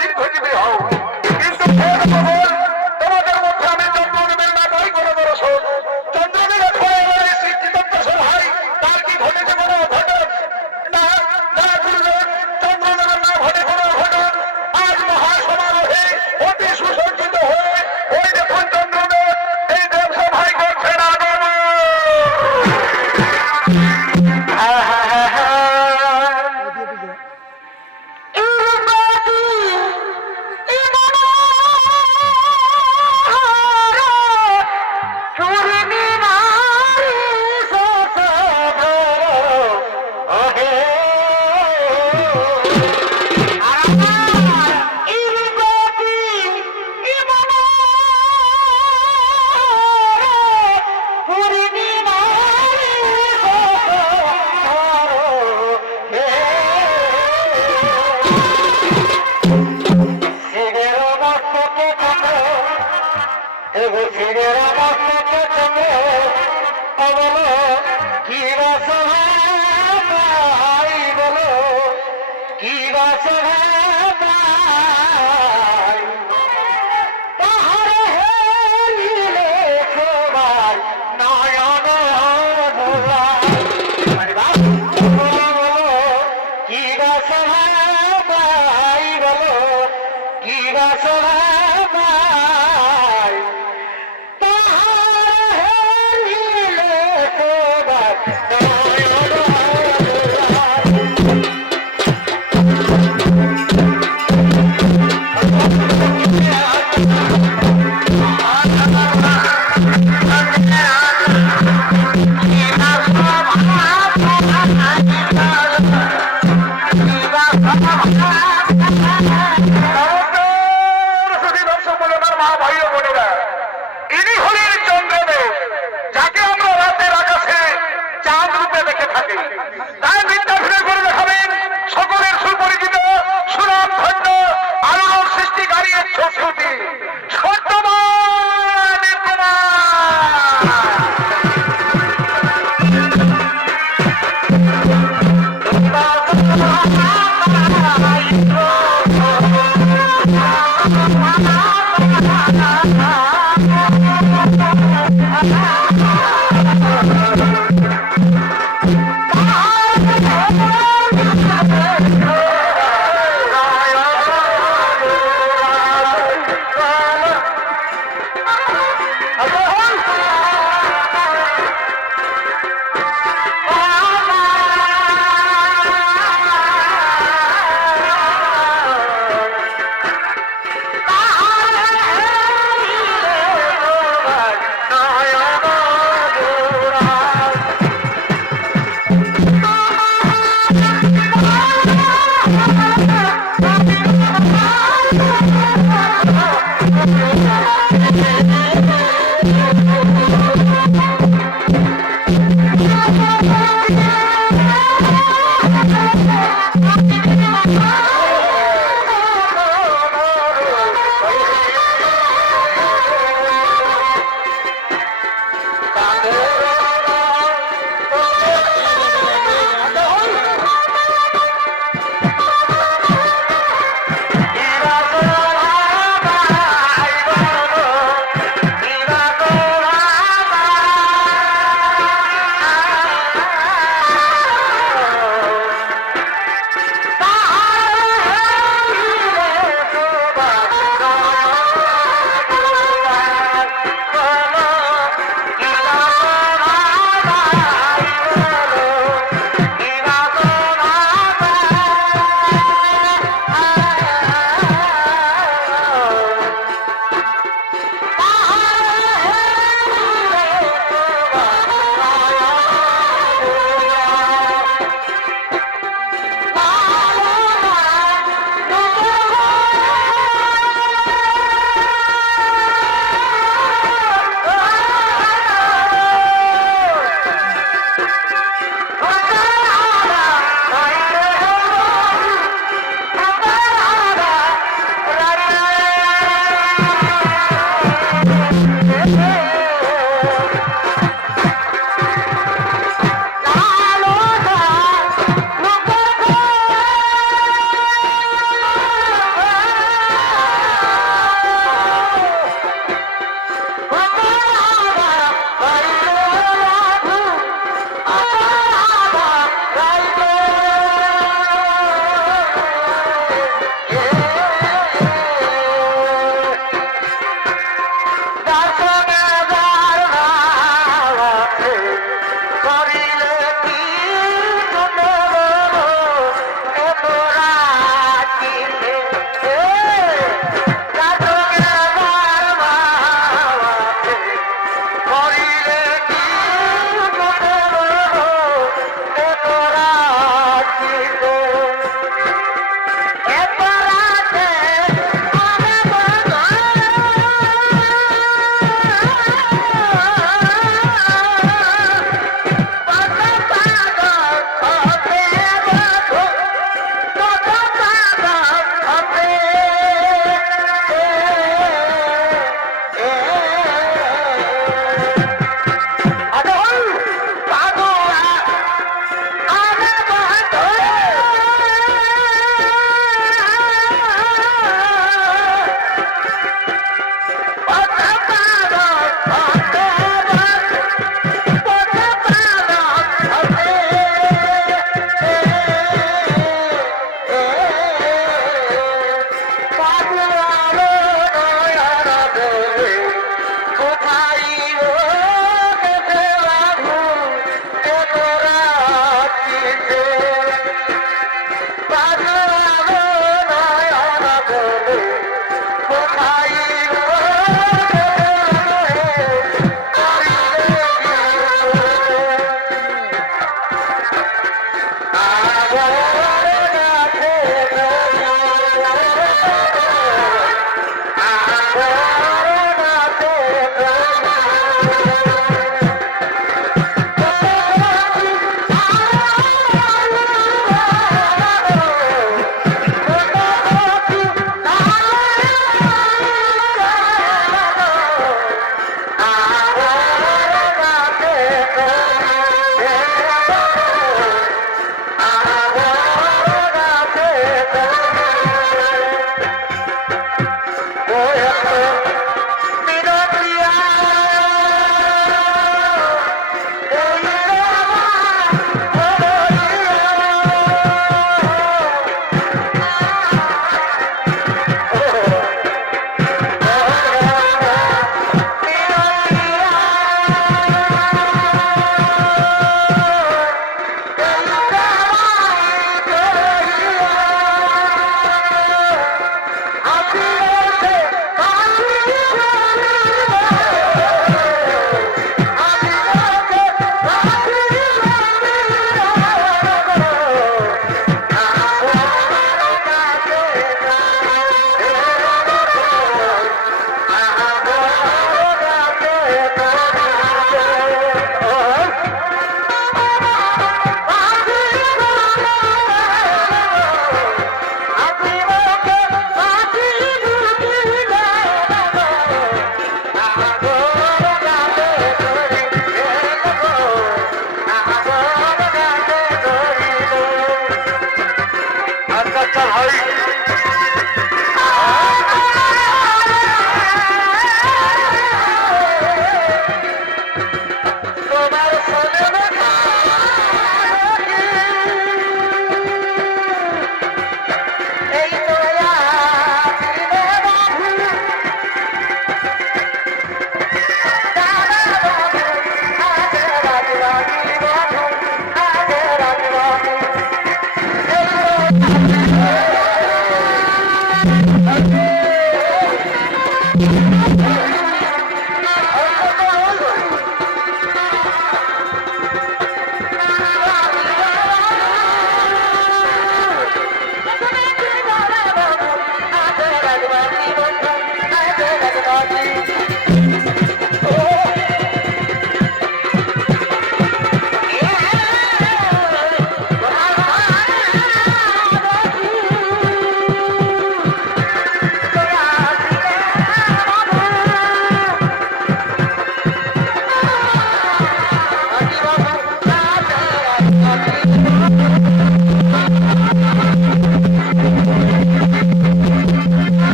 দীর্ঘজীবী হও। কিন্তু তোমাদের মধ্যে আমি চন্দ্রদেবের না পাই কোনো দর্শন। চন্দ্রদেবের পরে আমার এই শ্রীচিত্তপ্রসর হয়, তার কি ঘটেছে কোনো অঘটন? না না গুরুদেব, চন্দ্রদেবের না ঘটে কোনো অঘটন। আজ মহাসমারোহে অতি সুসজ্জিত হয়ে ওই দেখুন চন্দ্রদেব এই দেবসভায় করছেন আগমন।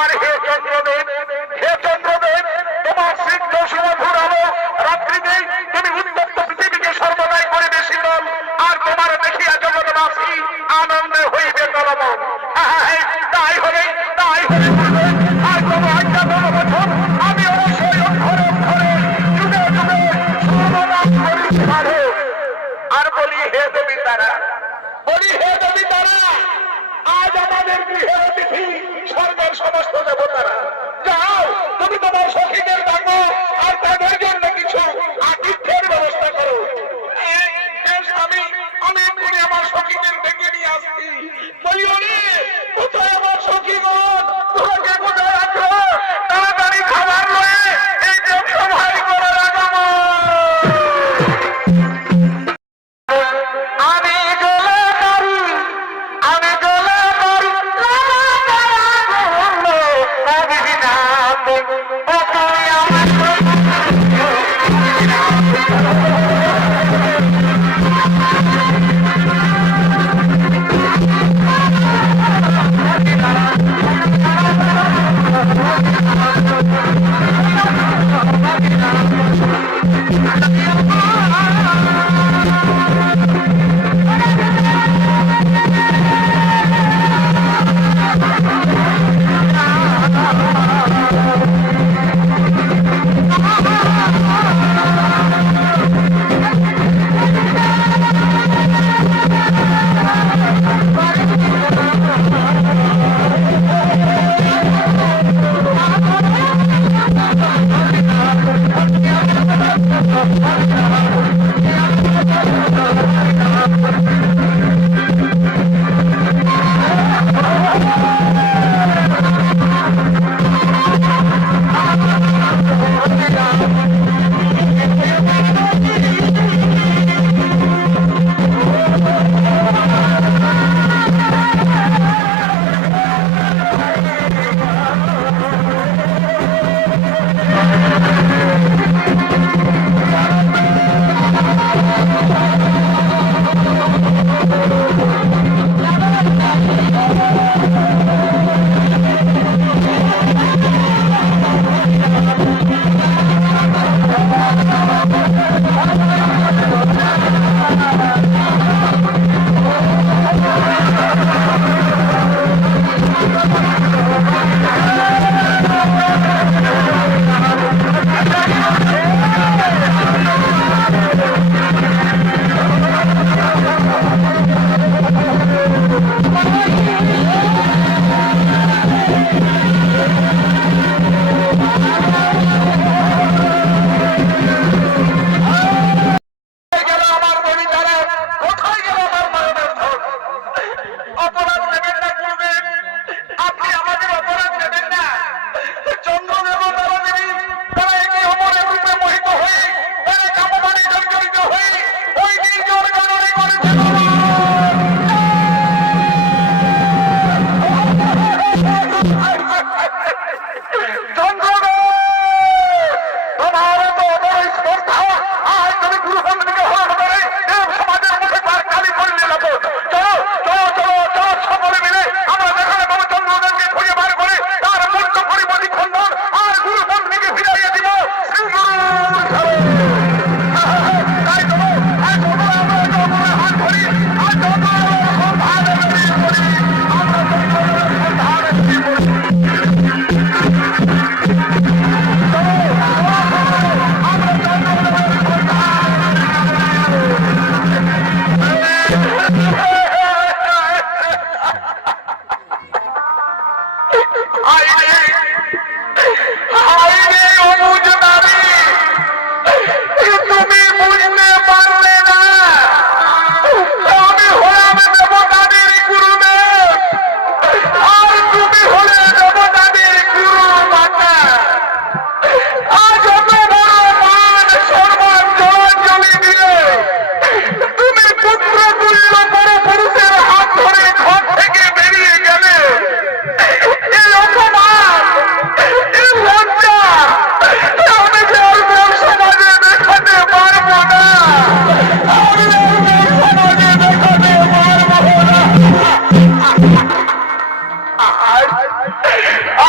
আর হে চন্দ্রদেব, হে চন্দ্রদেব, তোমার স্নিগ্ধ সুমধুর আলো রাত্রিতে তুমি উত্তপ্ত পৃথিবীকে সর্বদাই করিবে শীতল, আর তোমার দেখিয়া জগৎবাসী আনন্দে হইবে তলমন। তাই হবে, তাই হবে। আর তবু আজ্ঞা বড় বছর আমি অবশ্যই অক্ষরে অক্ষরে যুগে যুগে সর্বনাশ করিতে পারো। আর বলি হে দেবী তারা, বলি হে দেবী তারা, আজ আমাদের গৃহে অতিথি স্বর্গের সমস্ত দেবতারা, যাও তুমি তোমার সখীদের ডাকো আর তাদের জন্য কিছু আতিথ্যের ব্যবস্থা করো। আমি এক্ষুনি আমার সখীদের ডেকে নিয়ে আসছি। বলি ওরে কোথায় আমার সখীগণ, তোমাকে কোথায় রাখো? তাড়াতাড়ি খাবার লয়ে এই দেব সভায় করে রাখাবো। আমি গেলে পারি, আমি গেলে পারি,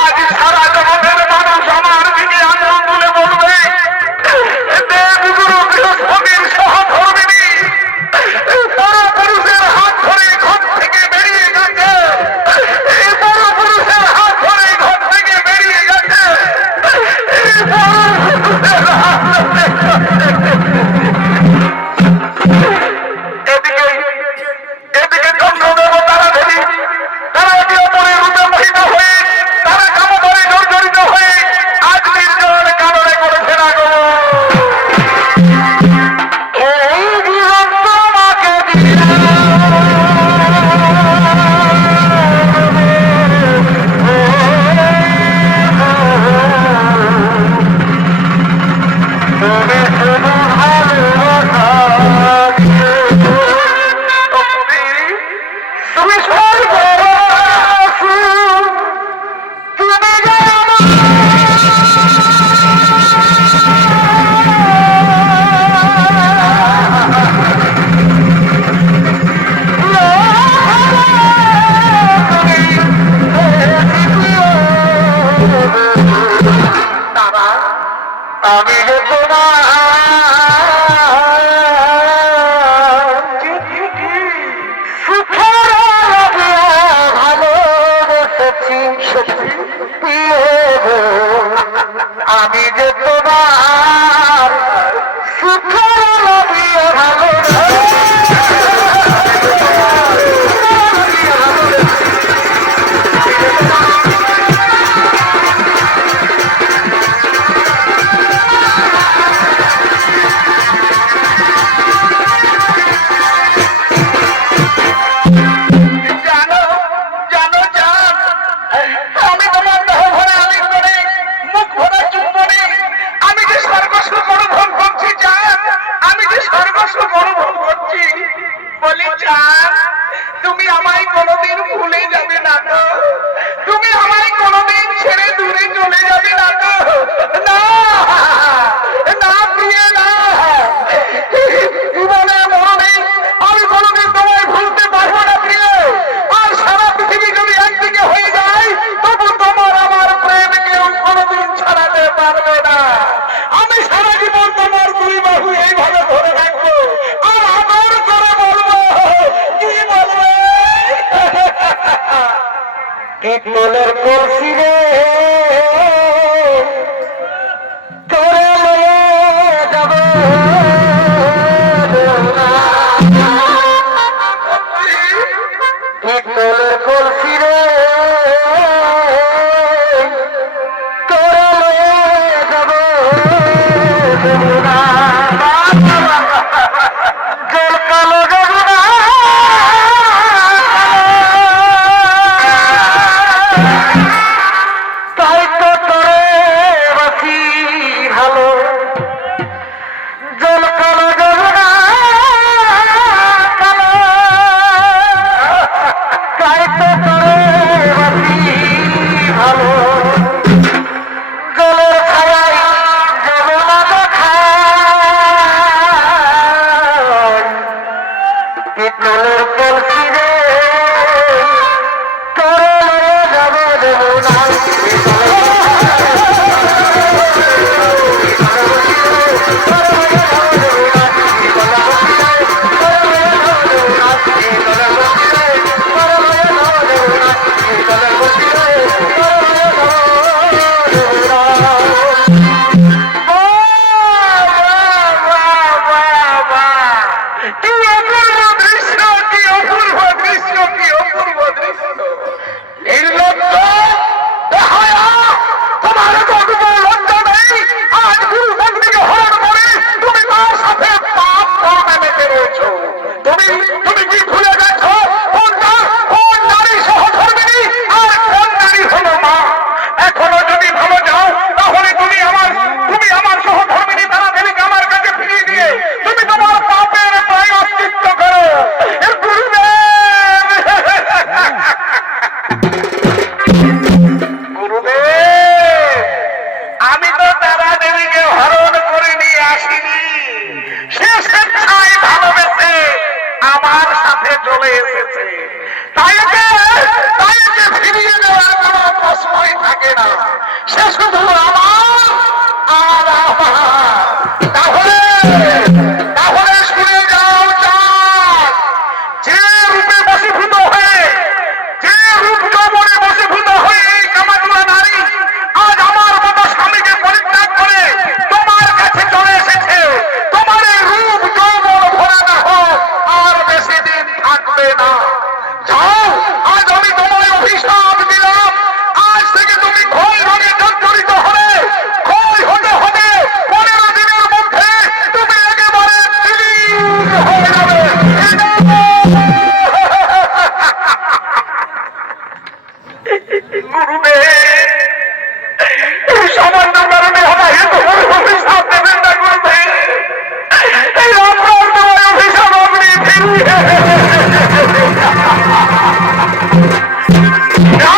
আজ সারা জগতের মানুষ আমার দিকে আঙ্গুল তুলে বলবে, দেবগুরু বৃহস্পতির সহধর্মিণী পরপুরুষের হাত ধরে ঘর থেকে বেরিয়ে গেছে, পরপুরুষের হাত ধরে ঘর থেকে বেরিয়ে গেছে, পরপুরুষের হাত ধরে। এদিকে চন্দ্রদেব তারা দেবী, তারা একে অপরের রূপে মোহিত হয়ে, তারা কামড়ে জর্জরিত হয়ে আজ নির্জন কারণে করেছে না গো। এই জীবন তোমাকে আমি যে তোমার সুখের ভালোবেসেছি, আমি যে তোমার সুখের ভালোবেসেছি। তুমি আমায় কোনোদিন ভুলে যাবে না তো, তুমি আমায় কোনোদিন ছেড়ে দূরে চলে যাবে না তো, না না প্রিয় না, জীবনে মরণে আমি কোনোদিন তোমায় ভুলতে পারবো না প্রিয়। আর সারা পৃথিবী যদি একদিকে হয়ে যায় তবু তোমার আমার প্রেম কেউ কোনোদিন ছাড়াতে পারবে না। আমি সারা জীবন তোমার দুই বাহু এইভাবে ধরে রাখবো আর আদর করে বলবো, কি বলবে পেট্রোলের কলসি রে তোরে লয়ে যাব পেট্রোলের কলসি রে তোরে লয়ে যাব জল কালো যমুনা তাই তো তোরে বাসি ভালো, জল কালো যমুনা কালো তাই তো তোরে বাসি ভালো, জলের ছায়ায় যমুনা দেখায় পেট্রোলের কলসি রে তোরে লয়ে যাব যমুনা। কি অপূর্ব দৃশ্য, কি অপূর্ব দৃশ্য, কি অপূর্ব দৃশ্য। নির্লজ্জ বেহায়া, তোমার কতটা লজ্জা নেই? আজ গুরু বন্দীকে হরণ করে তুমি তার সাথে পাপ কর্মে মেতে রয়েছো। তুমি কি ভুলে গেছো কোন নারী সহধর্মিণী আর কোন গুরুদেব, এই সামান্য কারণে আমায় তোমার অভিশাপ দেবেন না গুরুদেব। এই আপনার তোমার অভিশাপ আপনি ফিরিয়ে না।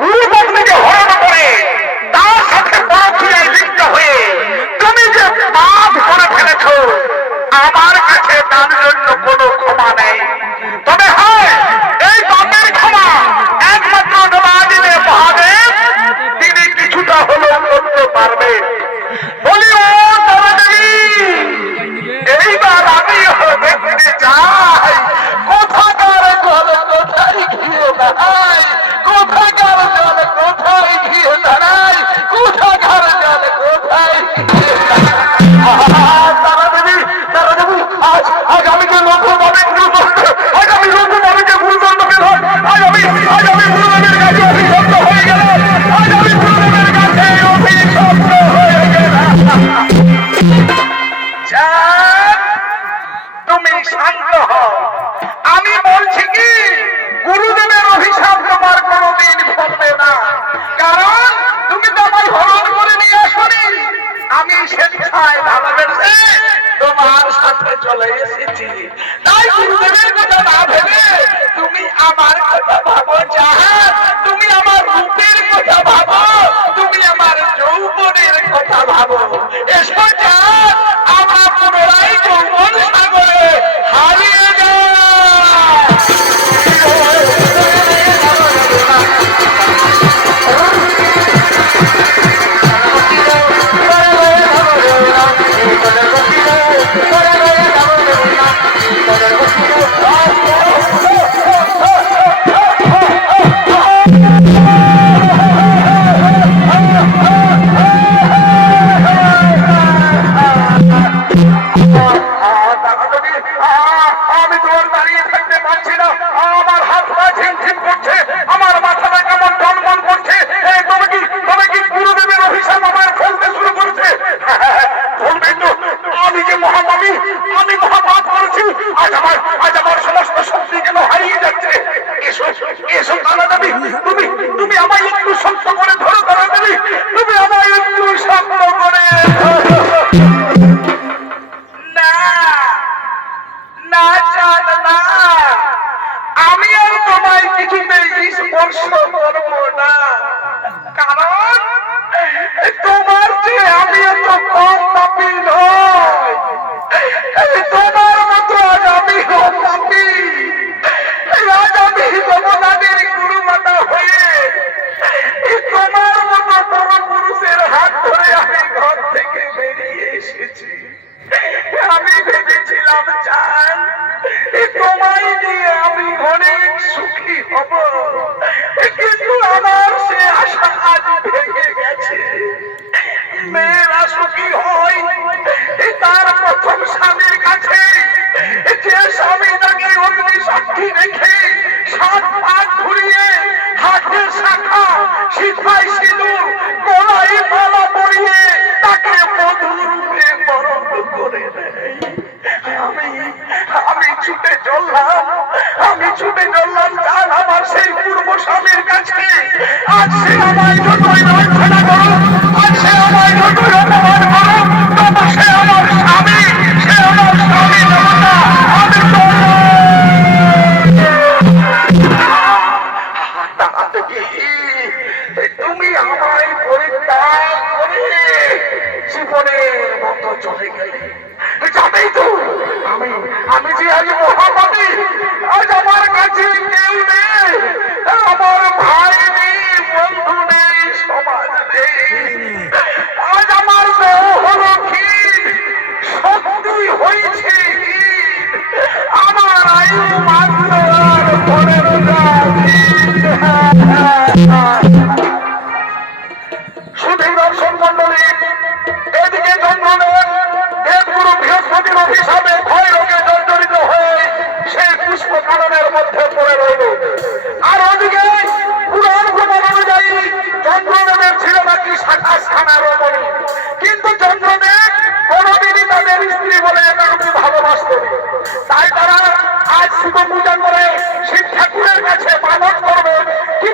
গুরু পত্নীকে হরণ করে তার সাথে পরক্রিয়ায় লিপ্ত হয়ে তুমি যে পাপ করে ফেলেছ, আমার কাছে তার জন্য কোনো ক্ষমা নেই। তবে হয় এই পাপের ক্ষমা একমাত্র নবাদিনে মহাদেব, তিনি কিছুটা হলেও করতে পারবেন। বলি ও তারাদেবী, এইবার আমি দেখতে চাই কোথাকার জল কোথায় ঘিরে দাঁড়ায়, কোথাকার জল কোথায় ঘিরে দাঁড়ায়, কোথাকার জল কোথায় ঘিরে দাঁড়ায়। তারাদেবী, তারাদেবী, আজ আমি যে লক্ষ্য পাবেন আজ আমি লক্ষ্য পাবেনকে গুরুদণ্ড পেল, আজ আমি গুরুদেবের কাছে অভিশপ্ত হয়ে গেল, আজ আমি গুরুদেবের কাছে অভিশপ্ত হয়ে গেলাম। তুমি শান্ত হও। আমি বলছি কি, গুরুদেবের অভিশাপ তোমার কোনদিন ফলবে না, কারণ তুমি তো আমায় হরণ করে নিয়ে আসনি। আমি স্বেচ্ছায় ভালোবেসে তোমার সাথে চলে এসেছি। তাই গুরুদেবের কথা না ভেবে তুমি আমার কথা ভাবো। চাঁদ, তুমি আমার রূপের কথা ভাবো, তুমি আমার যৌবনের কথা ভাবো। এসো চাঁদ, আমরা পুনরায় যৌবন সাগরে হারিয়ে যাই। আমি তোমার দাঁড়িয়ে থাকতে পারছি না, আমার হাত পা ঝিমঝিম করছে, আমার মাথাটা কেমন টনমন করছে। তবে কি গুরুদেবের অভিশাপ আমার ফেলতে শুরু করেছে? বলবেন তো আমি যে মহাপাপী, আমি মহাপাপ করেছি। আজ আমার সমস্ত শক্তি কেন হারিয়ে যাচ্ছে। এসো এসো তারাদেবী, তুমি আমায় একটু শক্ত করে ধরো। তারাদেবী, তুমি আমায় একটু শক্ত করে ধরো। না না চাঁদ না, আমি আর তোমায় কিছুতেই স্পর্শ করব না, কারণ তোমার যে আমি এত কম পাপী নই। তোমার মতো আজ আমি পাপী। আজ আমি যমুনাদের গুরুমাতা হয়ে তোমার মতো বড় পুরুষের হাত ধরে আমি ঘর থেকে বেরিয়ে এসেছি। আমি ভেবেছিলাম চাঁদ, তোমায় নিয়ে আমি অনেক সুখী হব, কিন্তু আমার সে আশা আজ ভেঙে গেছে। মেয়েরা সুখী হয় তার প্রথম স্বামীর কাছে, যে স্বামী তাকে অগ্নি সাক্ষী রেখে 7 পাক ঘুরিয়ে হাতে শাখা সিথায় সিঁদুর গলায় মালা পরিয়ে তাকে মধুরূপে বরণ করে দেয়। আমি ছুটে চললাম চাঁদ আমার সেই পূর্ব স্বামীর কাছে। আজ সে আমায় যতই লাঞ্ছনা করুক, আজ সে আমায় যতই অপমান করুক, তবু সে আমার স্বামী, সে আমার স্বামী দেবতা। আমি তুমি আমায় পরিত্যাগ করে জীবনের মতো চলে গেলে। জানেই তো আমি যে আজ মহাপাপী। আজ আমার কাছে কেউ নেই, আমার ভাই নেই, বন্ধু নেই, সমাজ নেই। আজ আমার দেহ হলো কি, শক্তি হয়েছে আমার আয়ু মাত্র আর 15টা দিন। শুধু দর্শন মন্ডলী, এদিকে চন্দ্রদেব দেবগুরু বৃহস্পতির অভিশাপে ভয় রোগে জর্জরিত হয়ে সেই পুষ্প কাননের মধ্যে পড়ে রইল। আর ওদিকে পুরাণ প্রমাণ অনুযায়ী চন্দ্রদেবের ছিল নাকি 27 খানা রমণী, কিন্তু চন্দ্রদেব কোনদিনই তাদের স্ত্রী বলে কাউকে ভালোবাসতেন। তাই তারা আজ শিব পূজা করে শিব ঠাকুরের কাছে মানত করবে, কি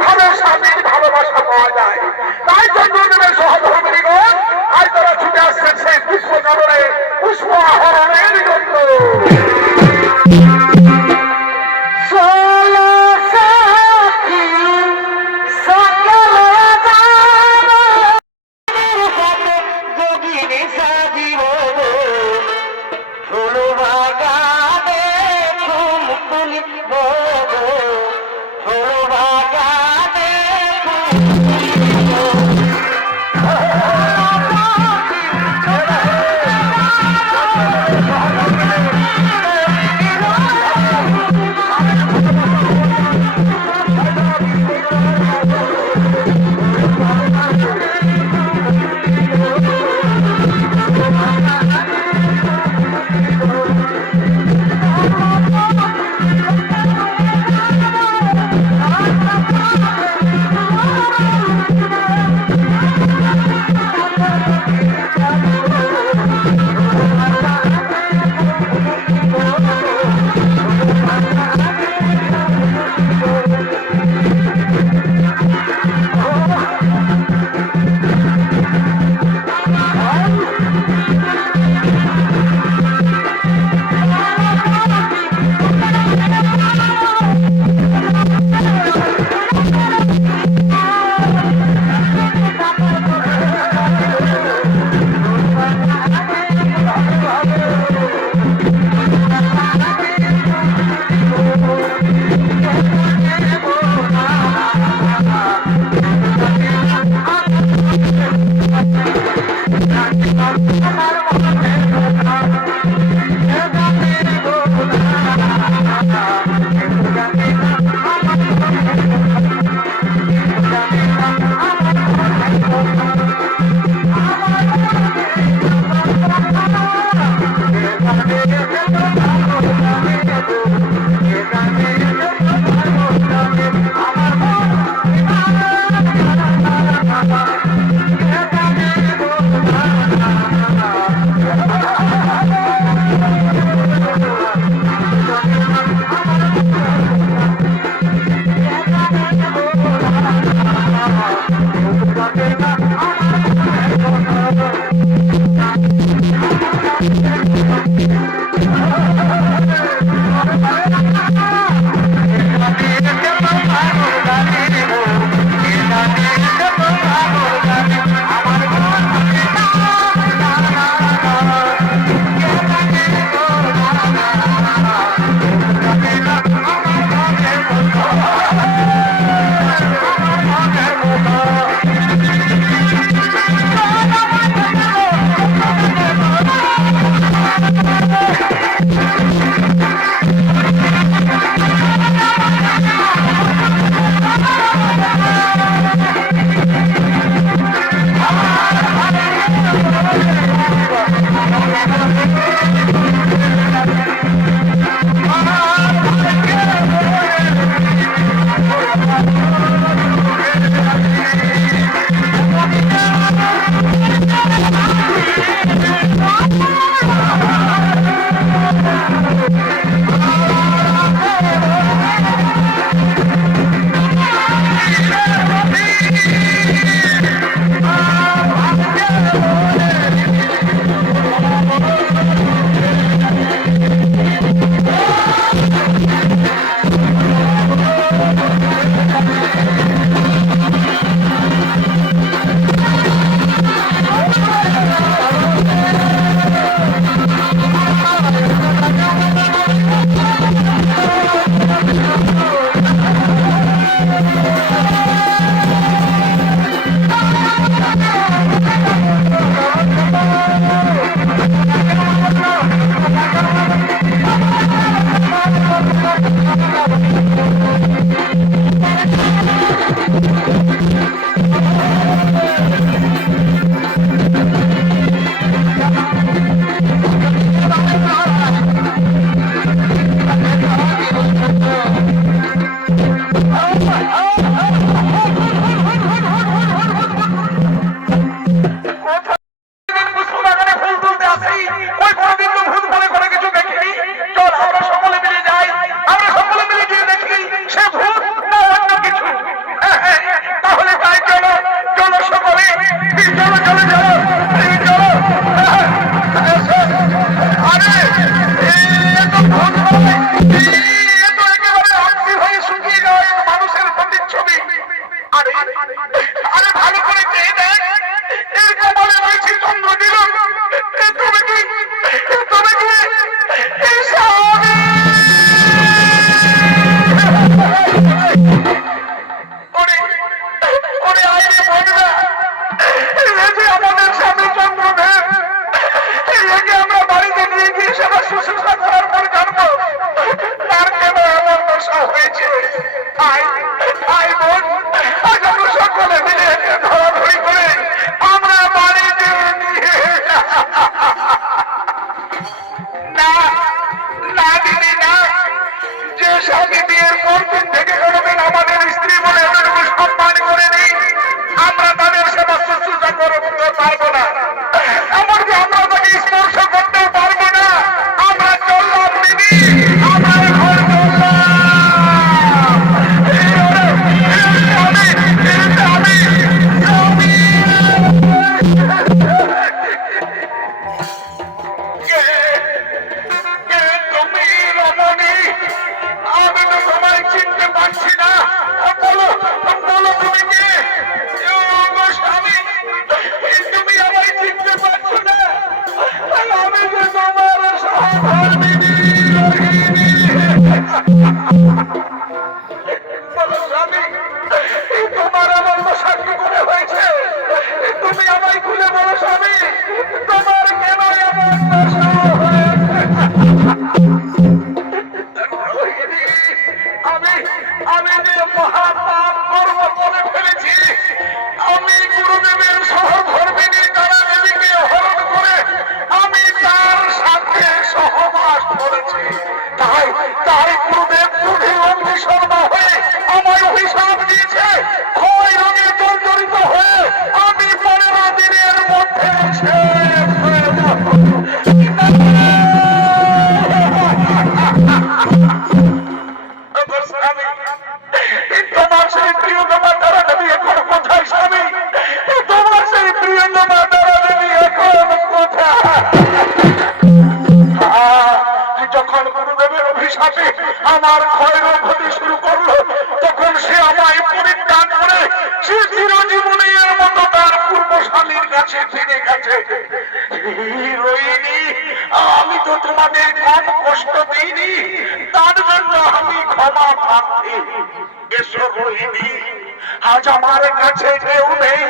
আজ আমার কাছে কেউ নেই,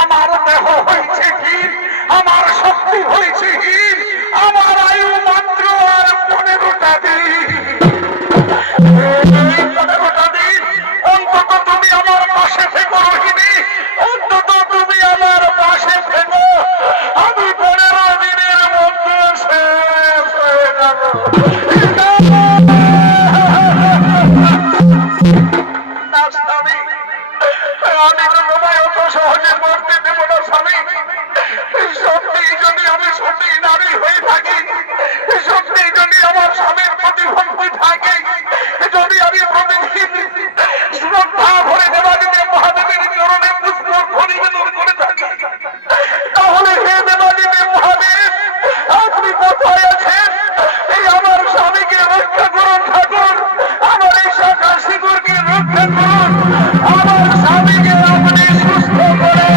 আমার দেহ হয়েছে হীন, আমার শক্তি হয়েছে হীন, আমার আয়ু মাত্র আর 15টা দিন। 15টা দিন অন্তত তুমি আমার পাশে থেকো রোহিণী, অন্তত তুমি আমার পাশে থেকো। আমি 15 দিনের মধ্যে শেষ হয়ে যাবো। আমি তো তোমায় অত সহজে মরতে দেব না স্বামী। সত্যি যদি আমি সত্যি নারী হয়ে থাকি, সত্যি যদি আমার স্বামীর প্রতি ভক্তি থাকে, যদি আমি প্রতিদিন শ্রদ্ধা ভরে দেবাদেবী মহাদেবের চরণে পুষ্প নিবেদন করে থাকি, তাহলে হে দেবাদেবী মহাদেব আপনি কোথায় আছেন? এই আমার স্বামীকে রক্ষা করুন ঠাকুর, আমার এই শাখা সিঁদুরকে রক্ষা করুন, আমার স্বামীকে আপনি সুস্থ করে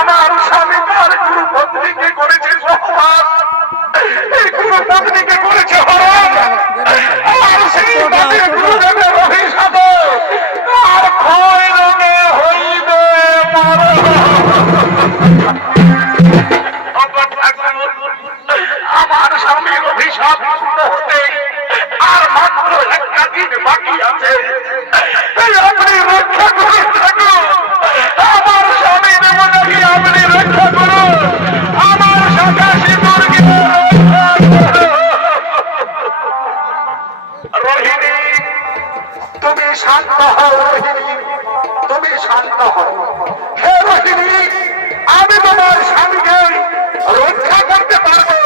আমার স্বামী তার গুরু পত্নীকে করেছে সহবাস, এই গুরু পত্নীকে করেছে হরণ, আর সেই পাপের গুরুদেবের অভিশাপে আর ক্ষয় রোগে হইবে মরণ। আমার স্বামীর অভিশাপ পূর্ণ হতে আর মাত্র একটা দিন বাকি আছে, আপনি রক্ষা করে থাকুন। আমার স্বামী দেবতাকে আপনি রক্ষা করুন, আমার শাখা সিঁদুরকে রোহিণী, তুমি শান্ত হও। রোহিণী, তুমি শান্ত হও। হে রোহিণী, আমি তোমার স্বামীকে রক্ষা করতে পারবো,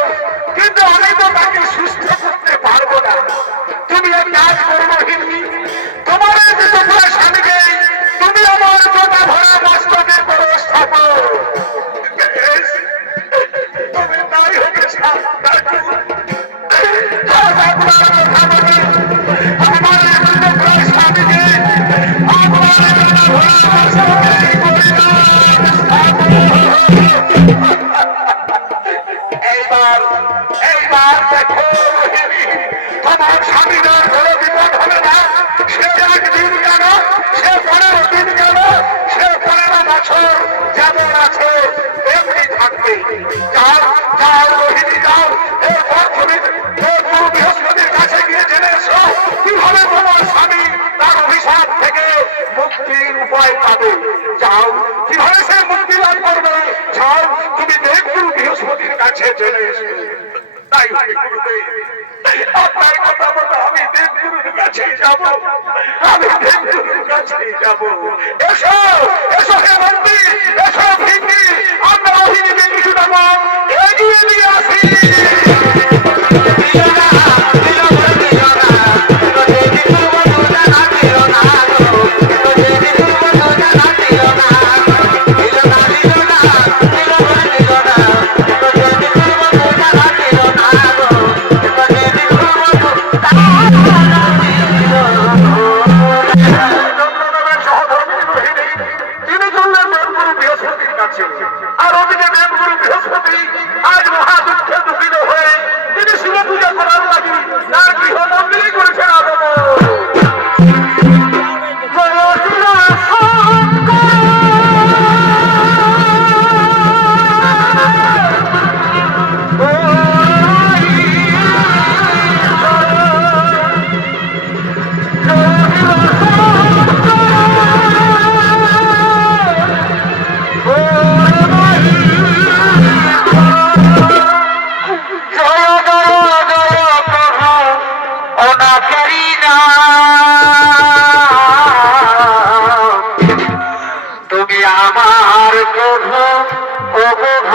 কিন্তু আমি তো তাকে সুস্থ করতে পারবো না। তুমি এক কাজ করো রোহিণী, তোমার যে তোমার স্বামীকে তুমি আমার জোটা ভরা মস্তকে ব্যবস্থা করো। তুমি তাই হোকে এইবার দেখো রোহিণী, তোমার স্বামীদের কোনো বিপদ হবে না। সে একদিন কেন, সে 15 দিন কেন, সে 15 বছর যেমন আছে এমনি থাকবে। যাও যাও রোহিণী, যাও। এরপর তুমি গুরু বৃহস্পতির কাছে গিয়ে জেনে এসো কিভাবে তোমার স্বামী তার অভিশাপ থেকে মুক্তির উপায় পাবে। যাও, কিভাবে সে মুক্তি লাভ করবে, যাও তুমি দেবগুরু বৃহস্পতির কাছে জেনে এসো। তাই গুরুদেব, আপনার কথা মতো আমি দেবগুরুর কাছে যাব, আমি দেবগুরুর কাছে যাব। এসো এসো হে মন্ত্রী, এসো ভিঙ্গি, আমরা রোহিণীকে কিছুটা এগিয়ে নিয়ে আসি। আর ওদিকে দেবগুরু বৃহস্পতি আজ মহা দুঃখে দুঃখিত হয়ে তিনি শিব পূজা করার লাগি তার গৃহ মন্দিরই করেছেন আগমন।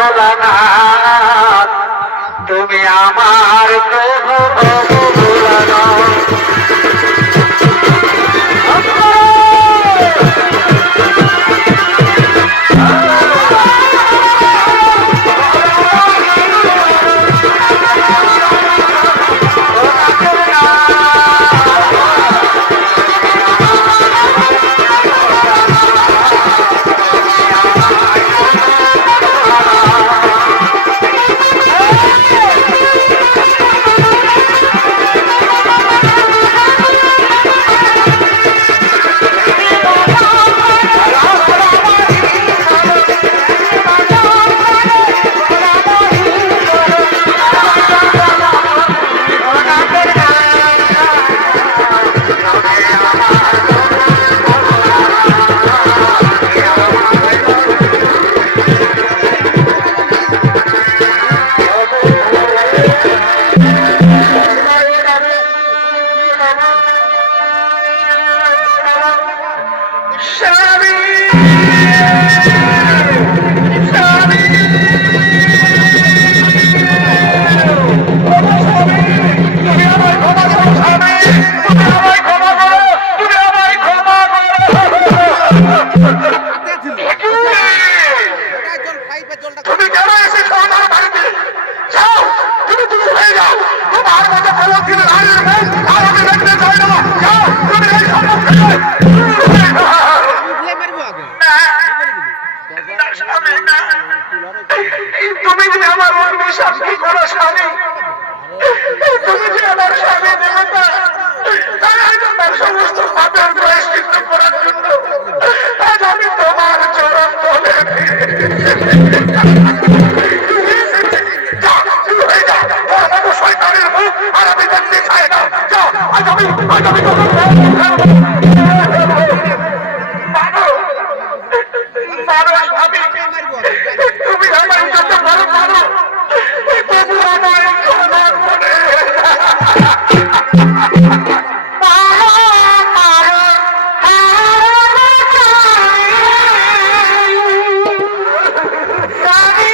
ভোলানাথ তুমি আমার প্রভু ভোলানাথ তুমি কেন এসেছো আমার বাড়িতে? যাও, তুমি দূর হয়ে যাও। তোমার মতো প্রবর্তিত নারীর মুখ আর আমি দেখতে চাই না। যাও, তুমি এই সম্মুখে তুমি যে আমার অগ্নিশ্বাস কি করো স্বামী, তুমি যে আমার স্বামী দেবতা, তাই আজ আমার সমস্ত পাপের প্রায়শ্চিত্ত করার জন্য আজ আমি তোমার চরণ তলে শয়তানের মুখ আর আমি দেখতে চাই না। যাও, আজ আমি তোমার তুমি আমার যত বড় মানো তবু আমার ক্ষমা করে স্বামী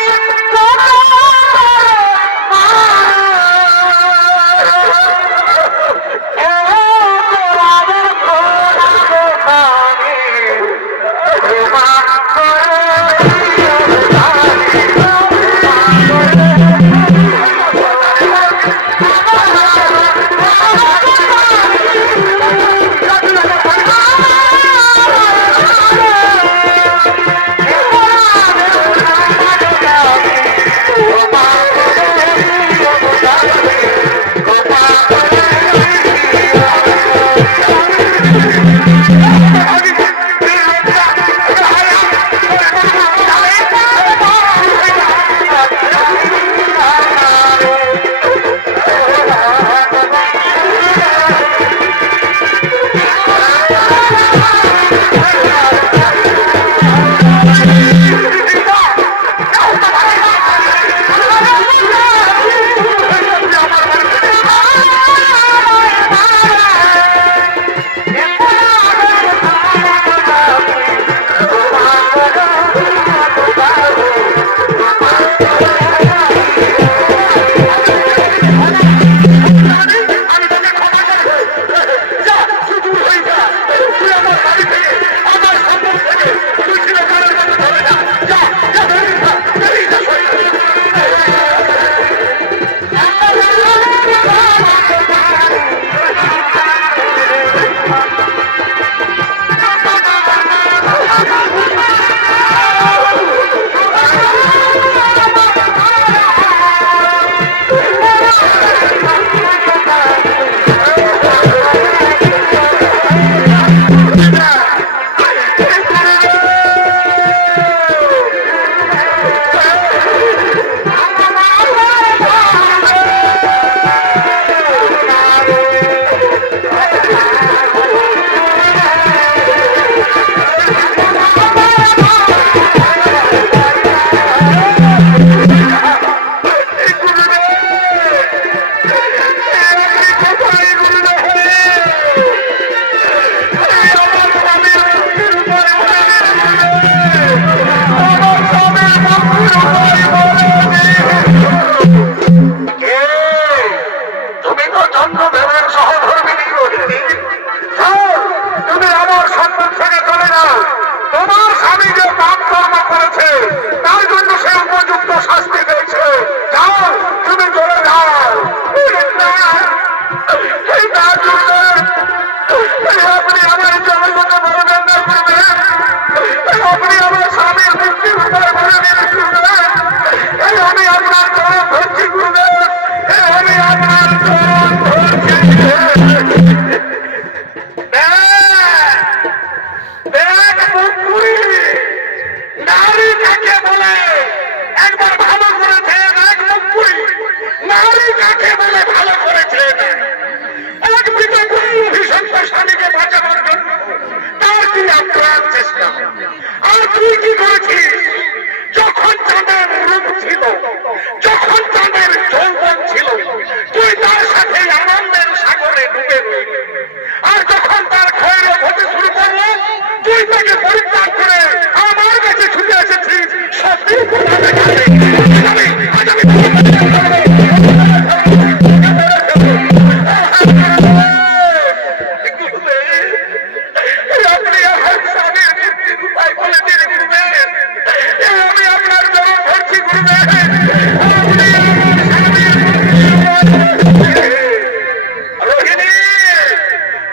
রোহিণী,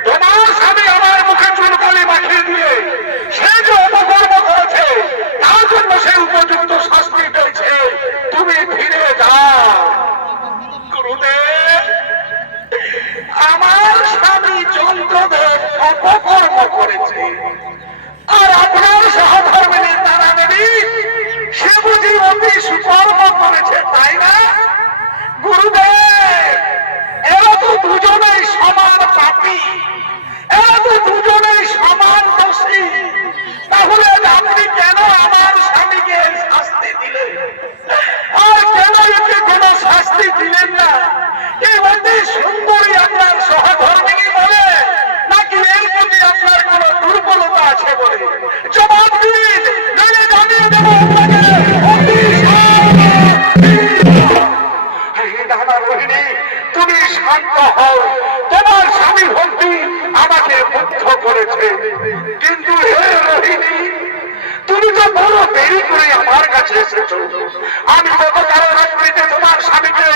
তোমার স্বামী আমার মুখে চুনকালি মাখিয়ে দিয়ে সে যে অপকর্ম করেছে তার জন্য সে উপযুক্ত শাস্তি পেয়েছে। তুমি ফিরে যাও। গুরুদেব, আমার স্বামী চন্দ্রদেব অপকর্ম করেছে, আর আপনার সহধর্মিনী তারা দেবী সে বুঝি অতি সুকর্ম করেছে, তাই না? গুরুদেব, এরা তো দুজনেই সমান পাপী, এরা তো দুজনেই সমান দোষী। তাহলে আপনি কেন আমার স্বামীকে শাস্তি দিলেন, আর কেন একে কোনো শাস্তি দিলেন না? এই অতি সুন্দরী আপনার সহধর্মিনী বলে, নাকি এর প্রতি আপনার কোন দুর্বলতা আছে বলে? জবাব দিন, নইলে জানিয়ে দেবো আপনাকে রোহিণী। তুমি শান্ত হও, তোমার স্বামী ভক্তি আমাকে মুগ্ধ করেছে। কিন্তু হে রোহিণী, তুমি তো বড় দেরি করে আমার কাছে এসেছো। আমি গতকাল রাত্রিতে তোমার স্বামীকে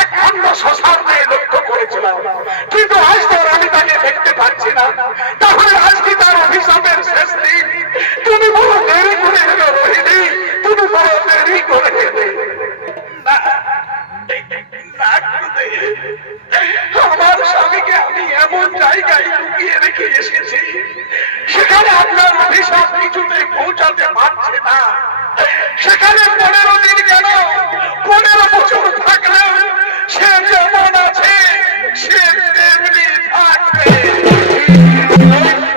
এক খণ্ড শ্মশান দিয়ে লক্ষ্য করেছিলাম, কিন্তু আজ তো আমি তাকে দেখতে পাচ্ছি না। তাহলে আজকে তার অভিশাপের শেষ দিন, তুমি বড় দেরি করে এলে রোহিণী, তুমি বড় দেরি করে এলে। আমার স্বামীকে আমি এমন জায়গায় লুকিয়ে রেখে এসেছি, সেখানে আপনার অভিশাপ কিছুতেই পৌঁছাতে পারছে না। সেখানে 15 দিন গেল, 15 বছর থাকলেও সে যেমন আছে সে তেমনি থাকবে।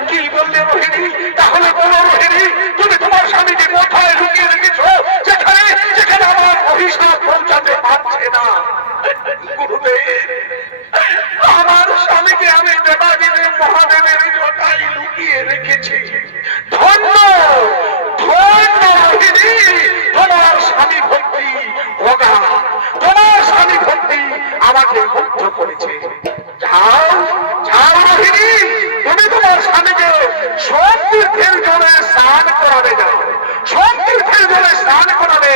কি বললে রোহিণী? তাহলে বলো রোহিণী, তুমি তোমার স্বামীকে কোথায় লুকিয়ে রেখেছো যেখানে যেখানে আমার অভিশাপ পৌঁছাতে পারছে না? গুরুদেব, আমার স্বামীকে আমি দেবাদেবের মহাদেবের জটায় লুকিয়ে রেখেছি। ধন্য ধন্য রোহিণী, তোমার স্বামী ভক্তি হোগা, তোমার স্বামী ভক্তি আমাকে মুগ্ধ করেছে। যাও যাও রোহিণী, তুমি তোমার স্বামীকে সব তীর্থের জলে স্নান করাবে। যাও, সব তীর্থের জলে স্নান করাবে,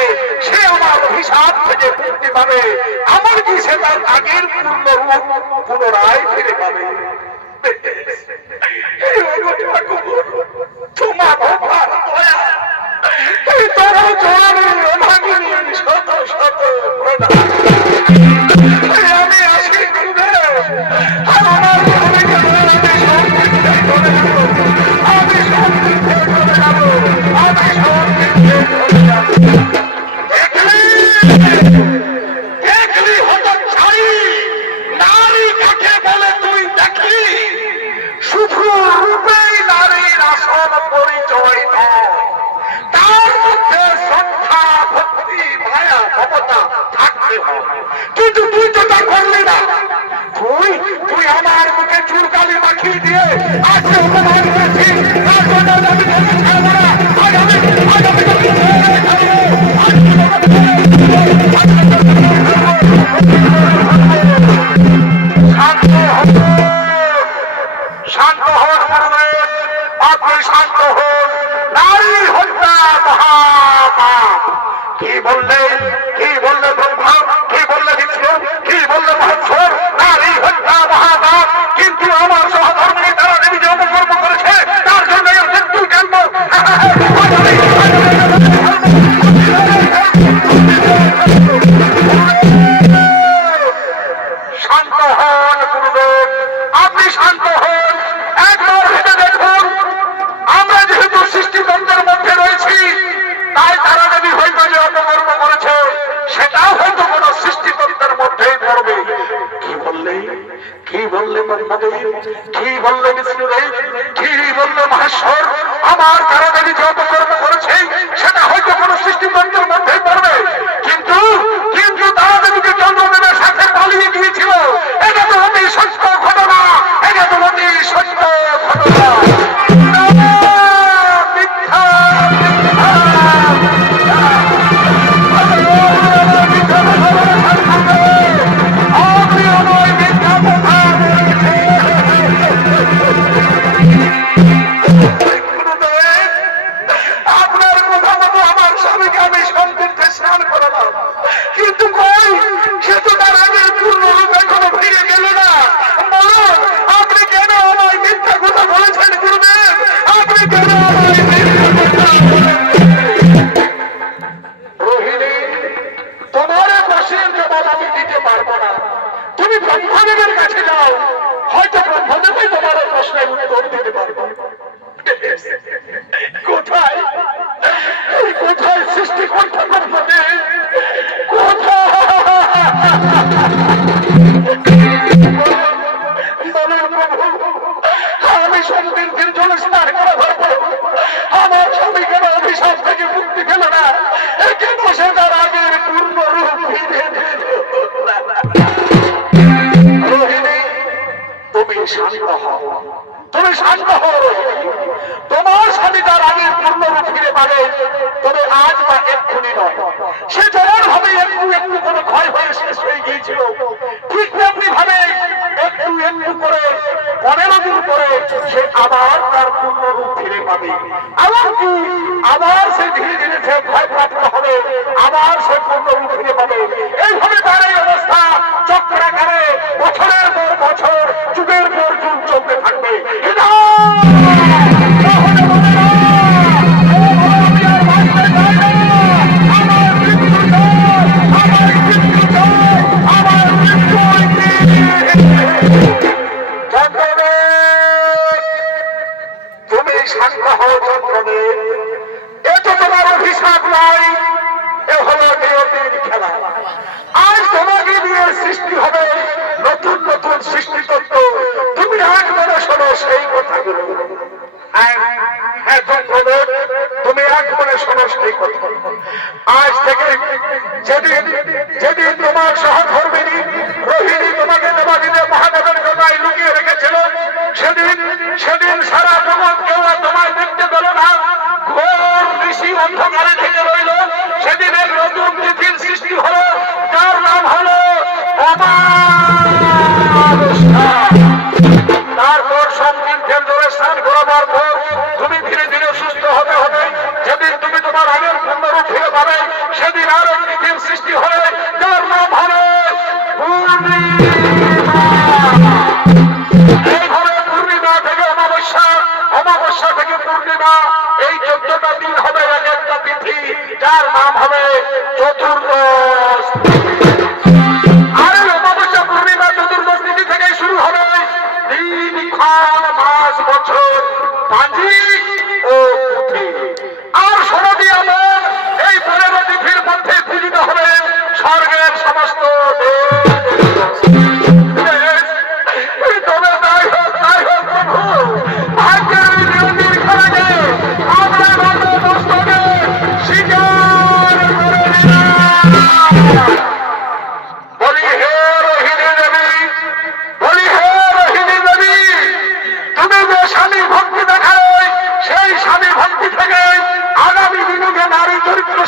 সে আমার অভিশাপ থেকে মুক্তি পাবে। এমনকি সে তার আগের পূর্ণ রূপ পুনরায় ফিরে পাবে। তোমার অপার দয়া, এই তর জোড়ানো ভাগিনী শত শত প্রণাম। আমি আসি গুরুদেব, আমার স্বামীকে আমি সব তীর্থে চলে যাব, আমি সব তীর্থে চলে যাব, আমি সব তীর্থে চলে যাব। দেখলি হতচ্ছাড়ি নারী কাকে বলে তুই দেখলি? শুধু রূপেই নারীর আসল পরিচয় নয়, তার মধ্যে শ্রদ্ধা, ভক্তি, মায়া, মমতা থাকতে হবে। কিন্তু তুই তো তা করলি না। তুই তুই আমার মুখে চুনকালি মাখিয়ে দিয়ে আজকে অপমান করেছিস। তার জন্য আমি তোকে ছাড়বো না। আজ আমি তোকে ছেড়ে ছাড়বো। শান্ত হন গুরুদেব, আপনি শান্ত হন। নারী হত্যা মহাপাপ। কি বললেন? কি বললে ব্রহ্মা? কি বললে বিষ্ণু? কি বললে মহেশ্বর? নারী হত্যা মহাপাপ। কিন্তু আমার সহধর্মিনী তারা দেবী যে অপকর্ম করেছে তার জন্য মৃত্যু জন্ম। শান্ত হন গুরুদেব, আপনি শান্ত হন। একবার ভেবে দেখুন, আমরা যেহেতু সৃষ্টিতন্ত্রের মধ্যে রয়েছি, তাই তারা দেবী হয়তো যে অপকর্ম করেছে সেটাও হয়তো কোন সৃষ্টিতন্ত্রের মধ্যেই পড়বে। কি বললে? কি বললে ব্রহ্মদেব? কি বললে বিষ্ণুদেব? কি বললে মহেশ্বর? আমার তারা দেবী যে অপকর্ম করেছে সেটা হয়তো কোন সৃষ্টিতন্ত্রের মধ্যেই পড়বে। কিন্তু কিন্তু তারা দেবী যে চন্দ্রদেবের সাথে পালিয়ে গিয়েছিল, এটা তো অতি সত্য ঘটনা, এটা তো অতি সত্য ঘটনা। মিথ্যা জবাব আমি দিতে পারবো না। তুমি ব্রহ্মদেবের কাছে যাও, হয়তো ব্রহ্মদেবই তোমার প্রশ্নের উত্তর দিতে পারবো। কোথায় কোথায় সৃষ্টিকর্তা ব্রহ্মদেব, কোথায়? আমি সমুদ্রের জলে স্নান করা ধরবো, আমার স্বামী কেন অভিশাপ থেকে মুক্তি পেল না? কেন সে তার আগের পূর্ণ রূপ ফিরে পেল? রোহিণী, তুমি শান্ত হও, তুমি শান্ত হও রোহিণী। তোমার স্বামী তার আগের পূর্ণ রূপ ফিরে পাবে, তবে আজ বা এক্ষুনি নয়। সে যেমন ভাবে একটু একটু করে ক্ষয় হয়ে শেষ হয়ে গিয়েছিল, ঠিক তেমনি ভাবে একটু একটু করে 15 দিন পরে সে আবার তার পূর্ণ রূপ ফিরে পাবে। এমনকি আবার সে ধীরে ধীরে সে ভয়প্রাপ্ত হবে, আবার সে পূর্ণ রূপ ফিরে পাবে। এইভাবে তার এই অবস্থা চক্রাকারে বছরের পর বছর, যুগের পর যুগ চলতে থাকবে। তুমি শান্ত হও চন্দ্রদেব, এ তো তোমার অভিশাপ নয়, এ হলো নিয়তির খেলা। আজ তোমাকে দিয়ে সৃষ্টি হবে নতুন নতুন সৃষ্টি তত্ত্ব। তুমি আজ মনে শোনো সেই কথাগুলো। হ্যাঁ চন্দ্রদেব, তুমি আজ মনে শোনো সেই কথা। আজ থেকে যেদিন যেদিন তোমার সহধর্মিনী রোহিণী তোমাকে দেবাদিদেব মহাদেবের কথায় লুকিয়ে রেখেছিল, সেদিন সেদিন সারা জগৎ কেউ তোমায় দেখতে পেল না, ঘোর ঋষি অন্ধকারে থেকে রইল। সেদিন এক নতুন পৃথিবীর সৃষ্টি হলো, যার নাম হলো অমাবস্যা। তারপর সব ধরে স্নান করাবার পর তুমি ধীরে ধীরে সুস্থ হবে হবে। যেদিন তুমি তোমার আগের পূর্ণরূপ ফিরে পাবে, সেদিন আরো পৃথিবীর সৃষ্টি হবে, যার নাম হবে এইভাবে পূর্ণিমা থেকে অমাবস্যা, অমাবস্যা থেকে পূর্ণিমা, এই 14টা দিন হবে এক একটা তিথি, যার নাম হবে চতুর্দশ। আর অমাবস্যা পূর্ণিমা চতুর্দশ তিথি থেকে শুরু হবে দিন, ক্ষণ, মাস, বছর, পাঁজি ও পুঁথি। আর সরদি আমার এই 15 তিথির মধ্যে পূজিত হবে স্বর্গের সমস্ত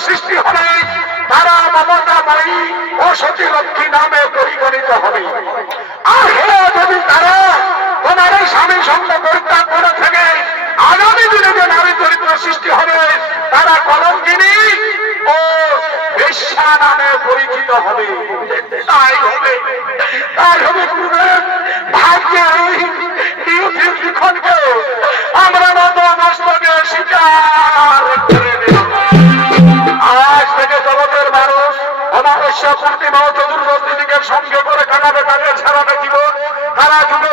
সৃষ্টি হবে, তারা মমতাময়ী ও সতীলক্ষ্মী নামে পরিগণিত হবে। আর হে যদি তারা তোমার এই স্বামী সঙ্গ পরিত্যাগ করে থাকে, আগামী দিনে যে নারী চরিত্র সৃষ্টি হবে, তারা কলঙ্কিনী ও বেশ্যা নামে পরিচিত হবে। তাই হবে গুরুদেব, ভাগ্যে নিয়তির লিখনকে আমরা নত মস্তকে স্বীকার করে নেব। আজ থেকে জগতের মানুষ অমাবস্যা পূর্ণিমা ও চতুর্দশ তিথিকে সঙ্গে করে কাটাবে তাদের সারাটা জীবন। তারা যুগে